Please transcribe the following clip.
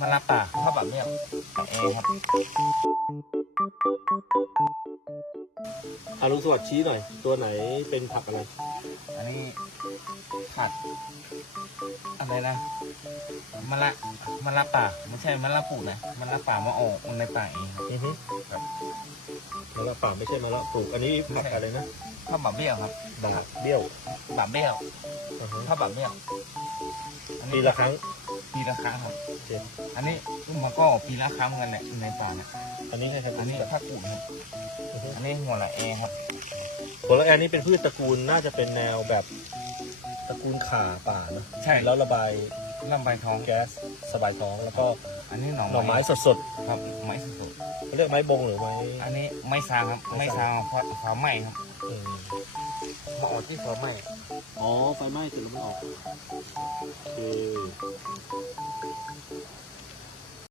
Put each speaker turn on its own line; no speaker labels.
มะละป่าข้าวแบบเนี้ยเอครับ
อาลุงสวัสดิ์ชี้หน่อย ตัวไหนเป็นผักอะไร
อันนี้ผัดอะไรนะมะละมะละป่าไม่ใช่มะละปูนะมะละป่ามาออกมันในป่าเองครับ
อือฮึ
ครับ
มะละป่าไม่ใช่มะละปลูกอันนี้ผักอะไรนะ
ข้าวแบบเบี้ยวครับ
ดาบเบี้ยว
แบบเบี้ยว
อือฮึ
ข้าวแบบเบี้ยวอัน
ปี
นี้
ละครั้ง
ปีละครั้งครับ
โอเค
อันนี้มันก็ปีละครั้งเหมือนกันแหละในป่าเนี่ย
อันนี้นะครับ
อันนี้ผ้ากูดครับ
อือฮึ
อันนี้หัวละเอครับ
ผลละแอนนี่เป็นพืชตระกูลน่าจะเป็นแนวแบบตระกูลข่าป่านะ
ใช่
แล้วระบาย
ลำใบทอง
แก๊สสบายท้องแล้วก็
อันนี้หน่อ
หน่อไม้สด
ครับไม้สด
ๆเขาเรียกไม้บงหรือไม้
ๆอันนี้ไม้ซางครับ
ไม้
ไม้
ซา
ซางงเพราะเขาไหม้ครับ
อืม
มาออกที่เขาไหม้
อ๋อไฟไหม้จุดแล้วไม่ออกโอเค